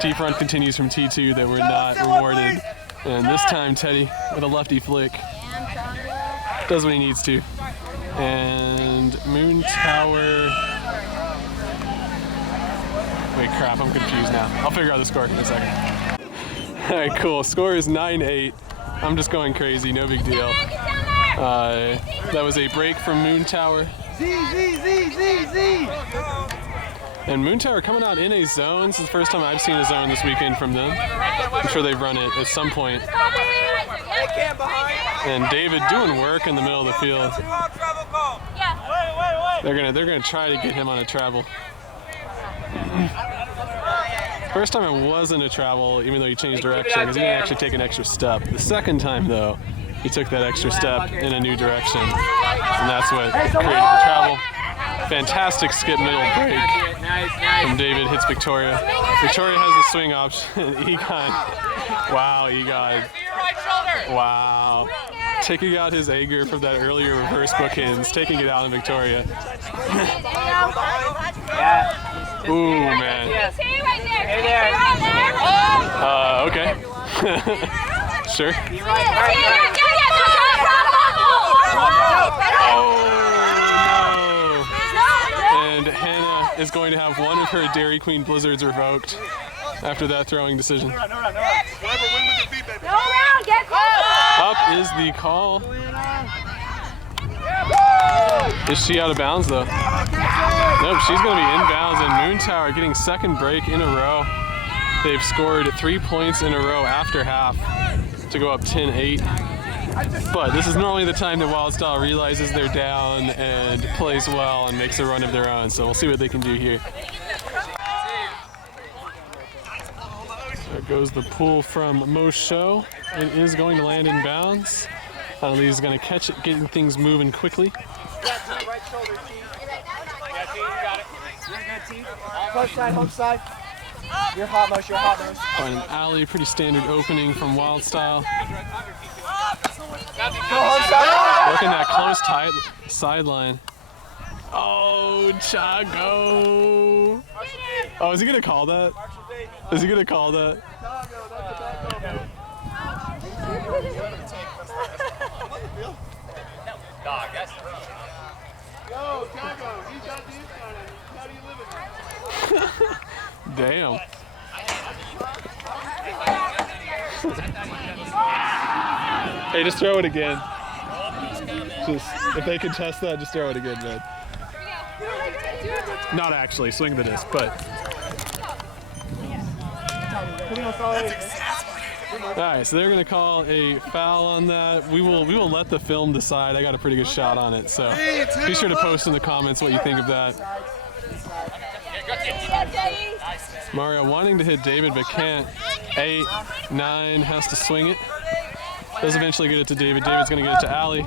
deep run continues from T2 that were not rewarded. And this time Teddy with a lefty flick does what he needs to. And Moontower. Wait, crap, I'm confused now. I'll figure out the score in a second. All right, cool. Score is 9-8. I'm just going crazy, no big deal. That was a break from Moontower. And Moontower coming out in a zone. This is the first time I've seen a zone this weekend from them. I'm sure they've run it at some point. And David doing work in the middle of the field. They're gonna try to get him on a travel. First time it wasn't a travel, even though he changed direction, because he didn't actually take an extra step. The second time, though, he took that extra step in a new direction, and that's what created the travel. Fantastic skip middle break from David, hits Victoria. Victoria has the swing option. Egon, wow, Egon. Wow. Taking out his anger from that earlier reverse bookends, taking it out on Victoria. Ooh, man. Okay. Sure. Oh, no. And Hannah is going to have one of her Dairy Queen Blizzards revoked after that throwing decision. No round, get close. Up is the call. Is she out of bounds though? Nope, she's going to be inbounds, and Moontower getting second break in a row. They've scored 3 points in a row after half to go up 10-8. But this is normally the time that Wildstyle realizes they're down and plays well and makes a run of their own. So we'll see what they can do here. There goes the pull from Mo Show. It is going to land in bounds. Annalise is going to catch it, getting things moving quickly. Close side, home side. You're hot, Mosh, you're hot, Mosh. On an alley, pretty standard opening from Wildstyle. Working that close tight sideline. Oh, Chago. Oh, is he going to call that? Is he gonna call that? Dog, that's Yo, Tiago, he's got these on him. How do you live in Damn. Hey, just throw it again. Just if they can test that, just throw it again, man. Not actually, swing the disc, but. All right, so they're gonna call a foul on that. We will let the film decide. I got a pretty good shot on it, so be sure to post in the comments what you think of that. Mario wanting to hit David but can't. 8, 9 has to swing it. Does eventually get it to David. David's gonna get it to Allie.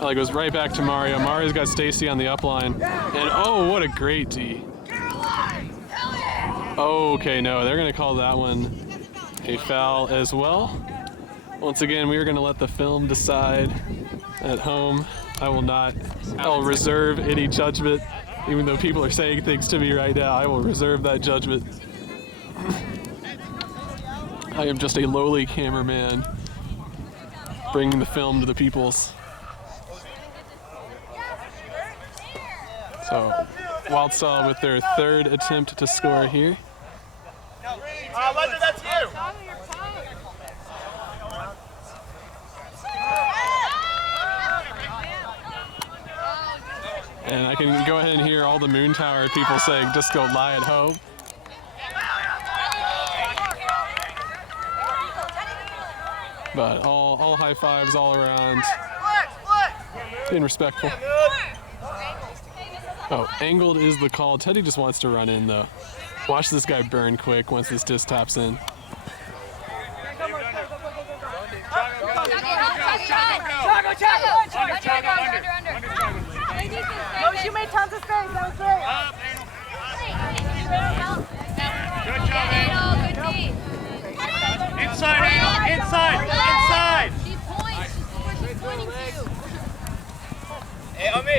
Allie goes right back to Mario. Mario's got Stacy on the up line. And oh, what a great D. Okay, no, they're gonna call that one a foul as well. Once again, we are gonna let the film decide at home. I will not, I'll reserve any judgment. Even though people are saying things to me right now, I will reserve that judgment. I am just a lowly cameraman bringing the film to the peoples. So, Wildstyle with their third attempt to score here. Ledger, that's you. And I can go ahead and hear all the Moontower people saying, just go lie at home. But all high fives all around. Being respectful. Oh, angled is the call. Teddy just wants to run in though. Watch this guy burn quick once this disc taps in. Oh, she made tons of space. That was great. Good job, Good D. Inside, Anal, inside, inside. She points. She's pointing to you. Hey, on me.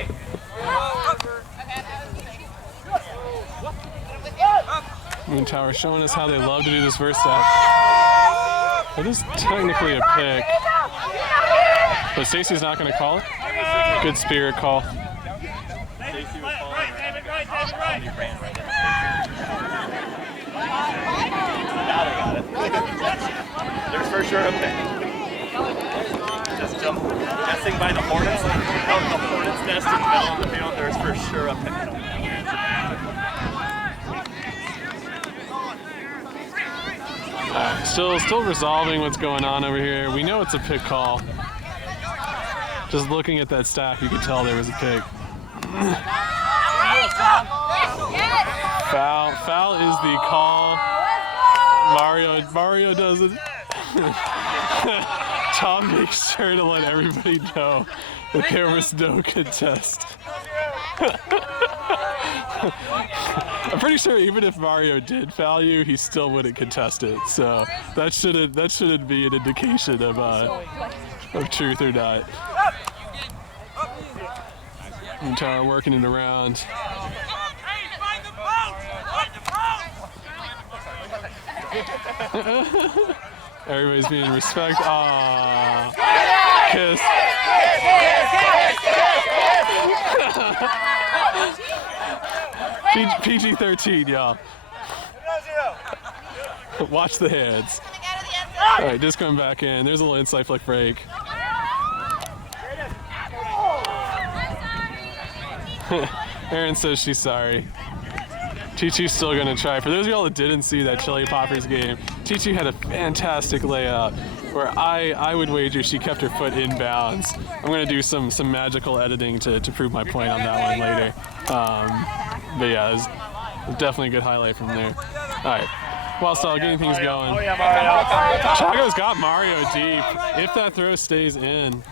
Moontower showing us how they love to do this first half. That is technically a pick. But Stacy's not going to call it. Good spirit call. Right, David, right. Now they got it. There's for sure a pick. Just guessing by the Hornets. Oh, the Hornets nest in the middle of the field. There's for sure a pick. Still resolving what's going on over here. We know it's a pick call. Just looking at that stack, you could tell there was a pick. Foul is the call. Mario does it. Tom makes sure to let everybody know that there was no contest. I'm pretty sure even if Mario did foul you, he still wouldn't contest it. So that shouldn't be an indication of truth or not. Moontower working it around. Everybody's being respect. Aww. Kiss. PG-13, y'all. Watch the hands. All right, just coming back in. There's a little inside flick break. Erin says she's sorry. Chi-Chi's still gonna try. For those of y'all that didn't see that Chili Poppers game, Chi-Chi had a fantastic layout where I would wager she kept her foot in bounds. I'm gonna do some magical editing to prove my point on that one later. But yeah, it was definitely a good highlight from there. All right, Wildstyle getting things going. Chago's got Mario deep. If that throw stays in.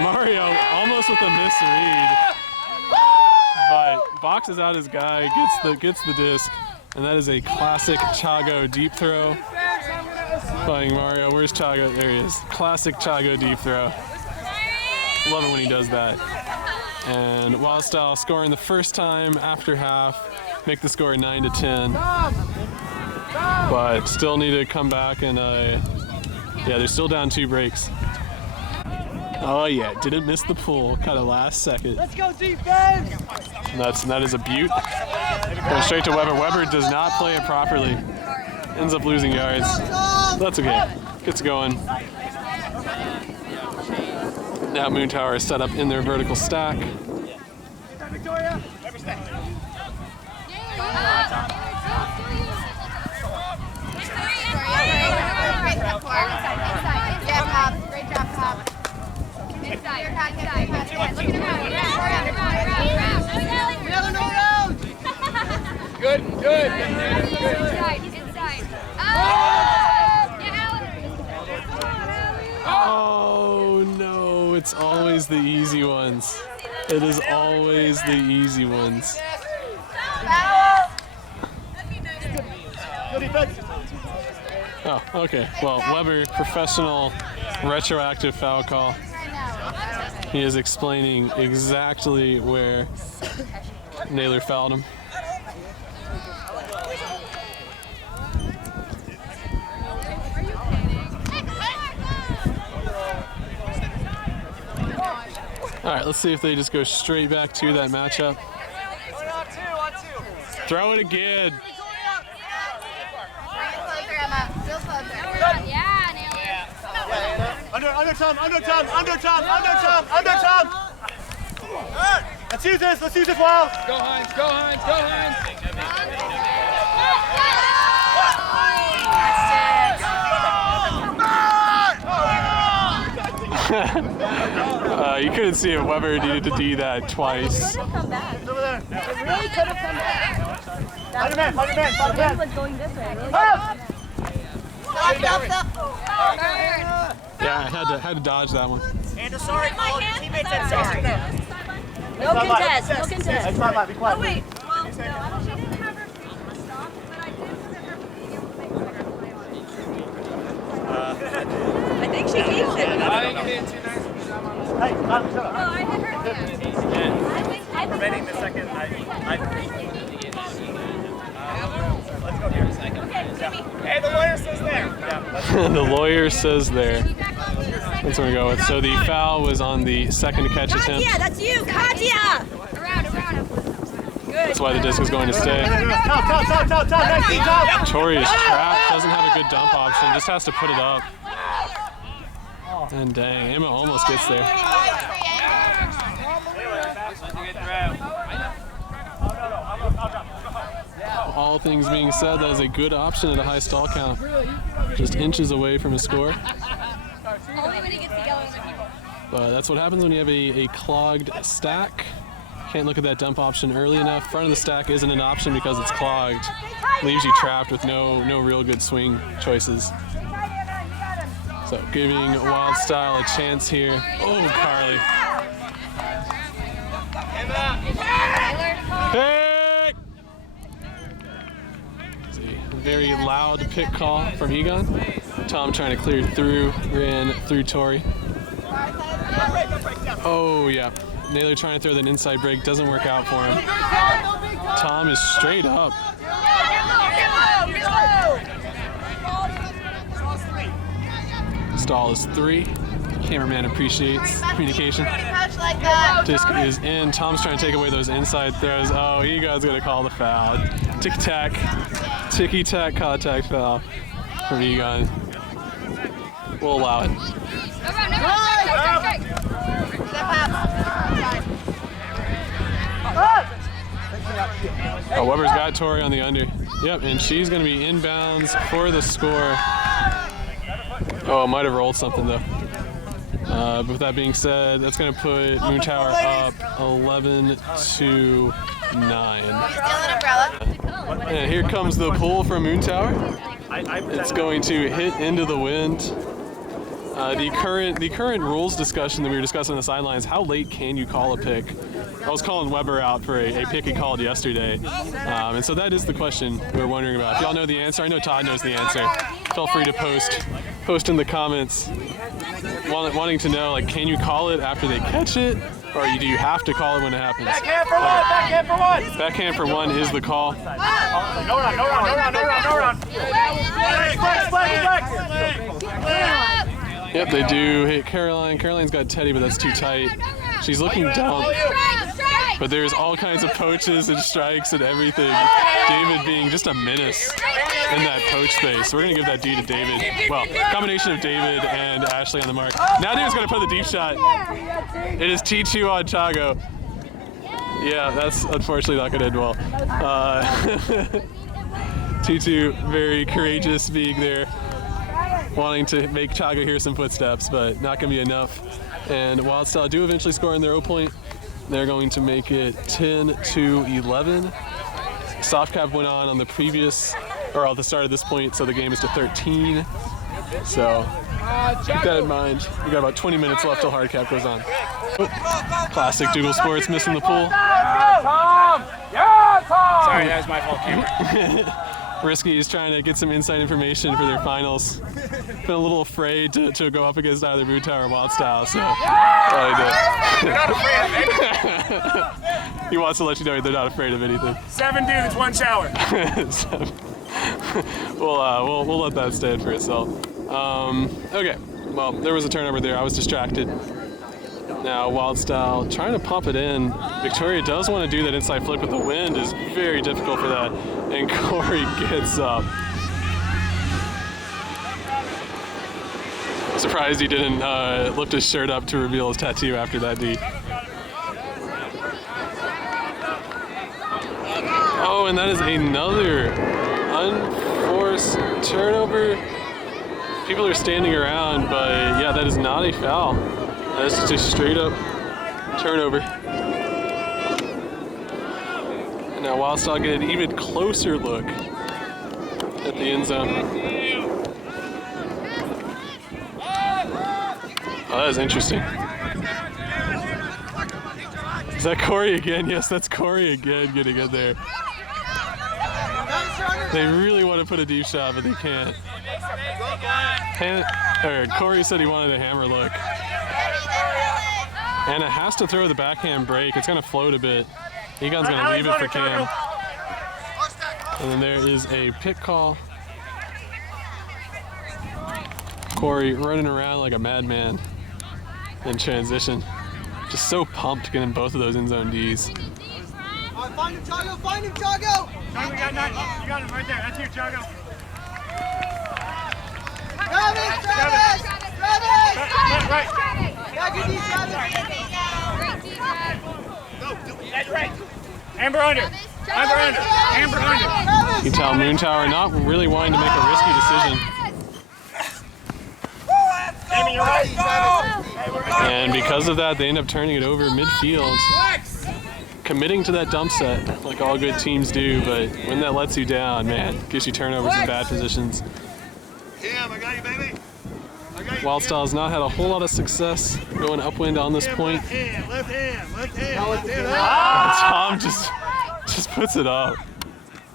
Mario almost with a misread. But boxes out his guy, gets the disc, and that is a classic Chago deep throw. Playing Mario, where's Chago? There he is. Classic Chago deep throw. Love it when he does that. And Wildstyle scoring the first time after half. make the score 9-10. But still need to come back and yeah, they're still down 2 breaks. Oh yeah, didn't miss the pull, kind of last second. Let's go defense! And that is a beaut. Going straight to Weber. Weber does not play it properly. Ends up losing yards. That's okay. Gets going. Now Moontower is set up in their vertical stack. Victoria! Great job, Pop. Inside. Looking around. Good. Inside. Oh no, it's always the easy ones. It is always the easy ones. Good defense. Oh, okay. Well, Weber, professional retroactive foul call. He is explaining exactly where Naylor fouled him. All right, let's see if they just go straight back to that matchup. Throw it again. Yeah, Naylor. Under Tom. Let's use this, Wild. Go Hines. You couldn't see it. Weber needed to do that twice. Come back. Over there. It really could have come back. Find a man. The wind was going this way. It really Yeah, I had to dodge that one. And sorry, all your teammates at sorry. No contest. That's my line. Be quiet. Oh, wait. Well, no, she didn't have her stop, but I did set her being able to make better play on it. I think she keeps it. I think it is too nice. Hey, shut up. No, I hit her hand. Preventing the second. Let's go here. Hey, the lawyer says there. Yeah, The lawyer says there. That's what we go with. So the foul was on the second catch attempt. Katya, that's you, Katya! Around. That's why the disc is going to stay. Top. Tori is trapped, doesn't have a good dump option, just has to put it up. And dang, Emma almost gets there. All things being said, that is a good option at a high stall count. Just inches away from a score. Only when he gets the yellow people. But that's what happens when you have a clogged stack. Can't look at that dump option early enough. Front of the stack isn't an option because it's clogged. Leaves you trapped with no real good swing choices. So giving Wildstyle a chance here. Oh, Carly. Pick! See, a very loud pick call from Egon. Tom trying to clear through, ran through Tori. Oh yeah, Naylor trying to throw that inside break, doesn't work out for him. Tom is straight up. Stall is 3. Cameraman appreciates communication. Disc is in. Tom's trying to take away those inside throws. Oh, Egon's gonna call the foul. Ticky-tack contact foul from Egon. We'll allow it. Oh, Weber's got Tori on the under. Yep, and she's going to be inbounds for the score. Oh, might have rolled something though. But with that being said, that's going to put Moontower up 11-9. And here comes the pull from Moontower. It's going to hit into the wind. The current rules discussion that we were discussing on the sidelines, how late can you call a pick? I was calling Weber out for a pick he called yesterday. And so that is the question we're wondering about. If y'all know the answer, I know Todd knows the answer. Feel free to post in the comments wanting to know, like, can you call it after they catch it? Or do you have to call it when it happens? Backhand for one, backhand for one. Backhand for one is the call. No run, no run, no run, no run, no run. Yep, they do hit Caroline. Caroline's got Teddy, but that's too tight. She's looking dumb. But there's all kinds of poaches and strikes and everything. David being just a menace in that poach space. So we're going to give that D to David. Well, combination of David and Ashley on the mark. Now David's going to put the deep shot. It is T2 on Chago. Yeah, that's unfortunately not going to end well. T2 very courageous being there, wanting to make Chago hear some footsteps, but not going to be enough. And Wildstyle do eventually score on their 0 point. They're going to make it 10-11. Soft cap went on the previous, or at the start of this point, so the game is to 13. So keep that in mind. We got about 20 minutes left till hard cap goes on. Oh, classic Dougal Sports missing the pool. Sorry, that was my fault, camera. Risky is trying to get some inside information for their finals. Been a little afraid to go up against either Moontower or Wildstyle, so he wants to let you know they're not afraid of anything. 7 dudes, 1 shower. So, we'll let that stand for itself. Okay, well, there was a turnover there. I was distracted. Now Wildstyle trying to pump it in. Victoria does want to do that inside flick, but the wind is very difficult for that. And Corey gets up. Surprised he didn't lift his shirt up to reveal his tattoo after that D. Oh, and that is another unforced turnover. People are standing around, but yeah, that is not a foul. That's just a straight up turnover. And now Wildstyle get an even closer look at the end zone. Oh, that is interesting. Is that Corey again? Yes, that's Corey again getting in there. They really want to put a deep shot, but they can't. Corey said he wanted a hammer look. Anna has to throw the backhand break. It's going to float a bit. Egon's going to leave it for Cam. And then there is a pick call. Corey running around like a madman in transition. Just so pumped getting both of those end zone Ds. Find him, Chago! Find him, Chago! You got him right there. That's you, Chago. Travis! Travis! Travis! Right. Yeah, good D, Travis. That's right. Amber under. Amber under. Amber under. You can tell Moontower not really wanting to make a risky decision. Amy, you're right. And because of that, they end up turning it over midfield. Committing to that dump set, like all good teams do, but when that lets you down, man, gives you turnovers in bad positions. Cam, I got you, baby. Wildstyle has not had a whole lot of success going upwind on this point. Left hand, left hand, left hand, left hand. Tom just puts it up.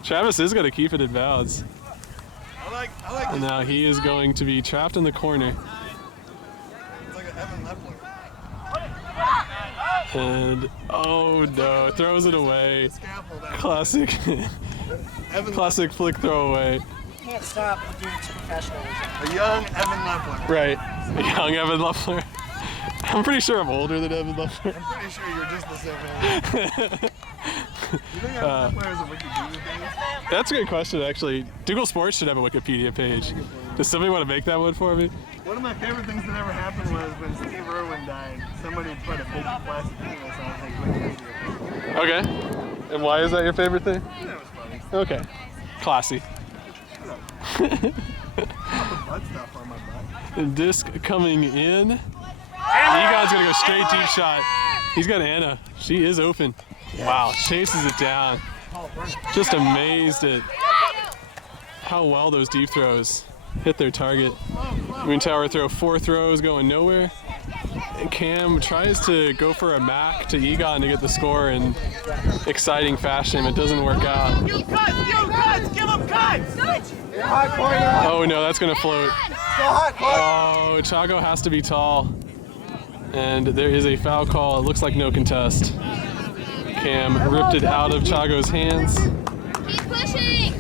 Travis is going to keep it in bounds. I like And now he is going to be trapped in the corner. It's like an Evan Leffler. And oh no, throws it away. Classic, classic flick throwaway. Can't stop doing professionalism. A young Evan Leffler. Right, a young Evan Leffler. I'm pretty sure I'm older than Evan Leffler. I'm pretty sure you're just the same age. You think Evan Leffler has a Wikipedia page? That's a good question, actually. Dougal Sports should have a Wikipedia page. Does somebody want to make that one for me? One of my favorite things that ever happened was when Steve Irwin died, somebody put a big plastic penis on his Wikipedia page. Okay. And why is that your favorite thing? That was funny. Okay. Classy. Butt stuff on my butt. And disc coming in. Egon's gonna go straight deep shot. He's got Anna. She is open. Wow, chases it down. Just amazed at how well those deep throws hit their target. Moontower throw 4 throws going nowhere. And Cam tries to go for a mac to Egon to get the score in exciting fashion. It doesn't work out. You cuts! Give him cuts! Oh no, that's gonna float. Oh, Chago has to be tall. And there is a foul call. It looks like no contest. Cam ripped it out of Chago's hands. Keep pushing.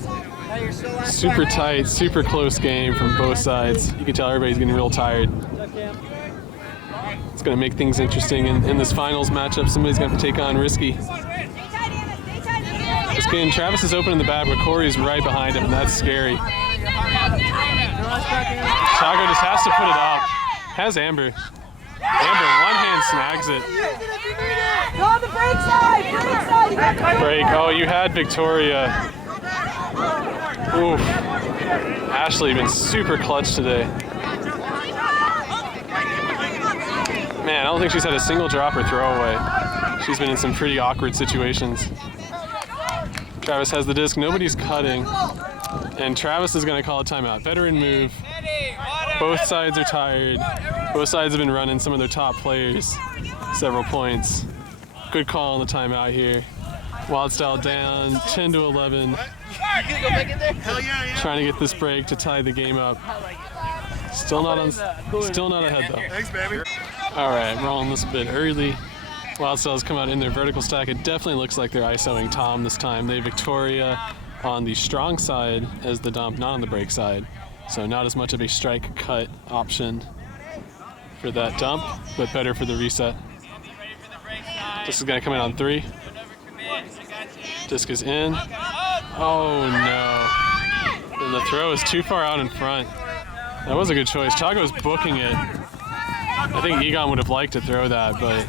Super tight, super close game from both sides. You can tell everybody's getting real tired. It's going to make things interesting in this finals matchup. Somebody's going to have to take on Risky. This game, Travis is open in the back, but Corey's right behind him, and that's scary. Chago just has to put it up. Has Amber. Amber, one hand snags it. Go on the break side! Break side! Break. Oh, you had Victoria. Oof. Ashley been super clutch today. Man, I don't think she's had a single drop or throwaway. She's been in some pretty awkward situations. Travis has the disc. Nobody's cutting. And Travis is going to call a timeout. Veteran move. Both sides are tired. Both sides have been running some of their top players several points. Good call on the timeout here. Wildstyle down 10-11. Trying to get this break to tie the game up. Still not ahead though. Thanks, baby. All right, rolling this a bit early. Wildstyle's come out in their vertical stack. It definitely looks like they're ISOing Tom this time. They have Victoria on the strong side as the dump, not on the break side. So not as much of a strike cut option for that dump, but better for the reset. This is gonna come in on 3. Disc is in. Oh no. And the throw is too far out in front. That was a good choice. Chago's booking it. I think Egon would have liked to throw that, but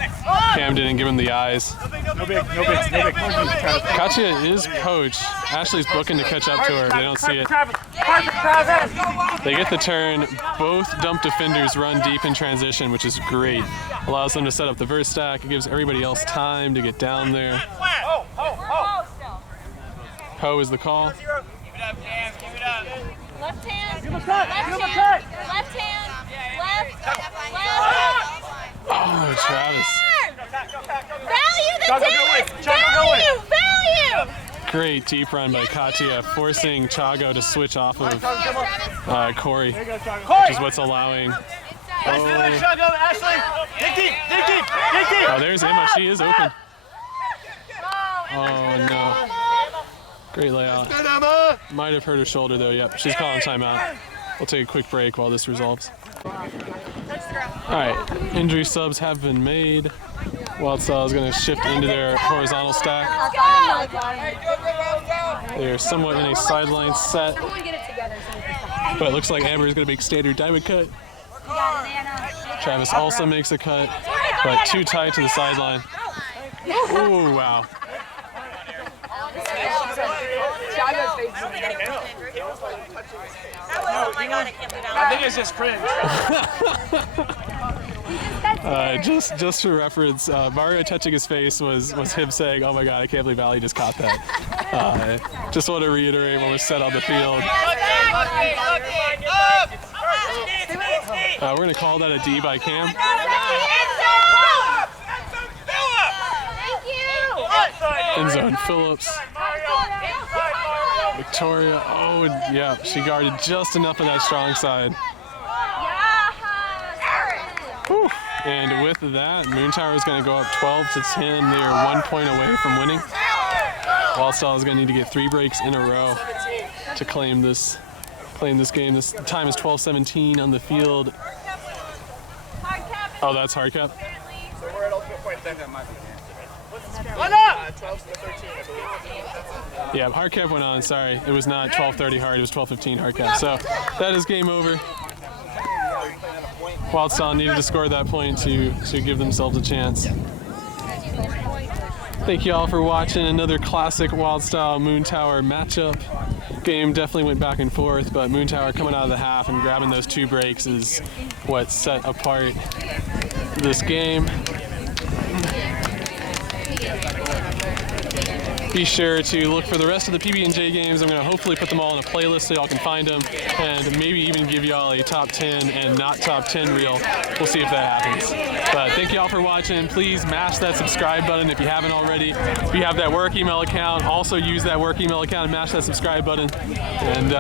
Cam didn't give him the eyes. No big. Katya is poached. Ashley's booking to catch up to her. They don't see it. They get the turn. Both dump defenders run deep in transition, which is great. Allows them to set up the verse stack. It gives everybody else time to get down there. Ho is the call. Left hand. Give him a cut! Give him a cut! Left hand. Left. Oh, Travis. Value the Chago, go away. Chago, go away. Value. Great deep run by Katya, forcing Chago to switch off of Corey, which is what's allowing. Oh, there's Emma. She is open. Oh, no. Great layout. Might have hurt her shoulder, though. Yep, she's calling timeout. We'll take a quick break while this resolves. All right, injury subs have been made. Wildstyle is going to shift into their horizontal stack. They are somewhat in a sideline set, but it looks like Amber is going to make standard diamond cut. Travis also makes a cut, but too tight to the sideline. Oh, wow. I think it's just cringe. Just for reference, Mario touching his face was him saying, "Oh my God, I can't believe Ali just caught that." Just want to reiterate when we're set on the field. We're going to call that a D by Cam. End zone Phillips. Victoria, oh yeah, she guarded just enough of that strong side. Whew. And with that, Moontower is going to go up 12-10. They are 1 point away from winning. Wildstyle is going to need to get 3 breaks in a row to claim this game. This time is 12:17 on the field. Oh, that's hard cap. So we're at ultimate point 10. Yeah, hard cap went on. Sorry, it was not 12:30 hard. It was 12:15 hard cap. So that is game over. Wildstyle needed to score that point to give themselves a chance. Thank you all for watching another classic Wildstyle Moontower matchup. Game definitely went back and forth, but Moontower coming out of the half and grabbing those 2 breaks is what set apart this game. Be sure to look for the rest of the PB&J games. I'm going to hopefully put them all in a playlist so y'all can find them, and maybe even give y'all a top 10 and not top 10 reel. We'll see if that happens. But thank y'all for watching. Please mash that subscribe button if you haven't already. If you have that work email account, also use that work email account and mash that subscribe button. And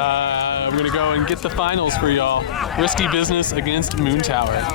we're going to go and get the finals for y'all. Risky business against Moontower.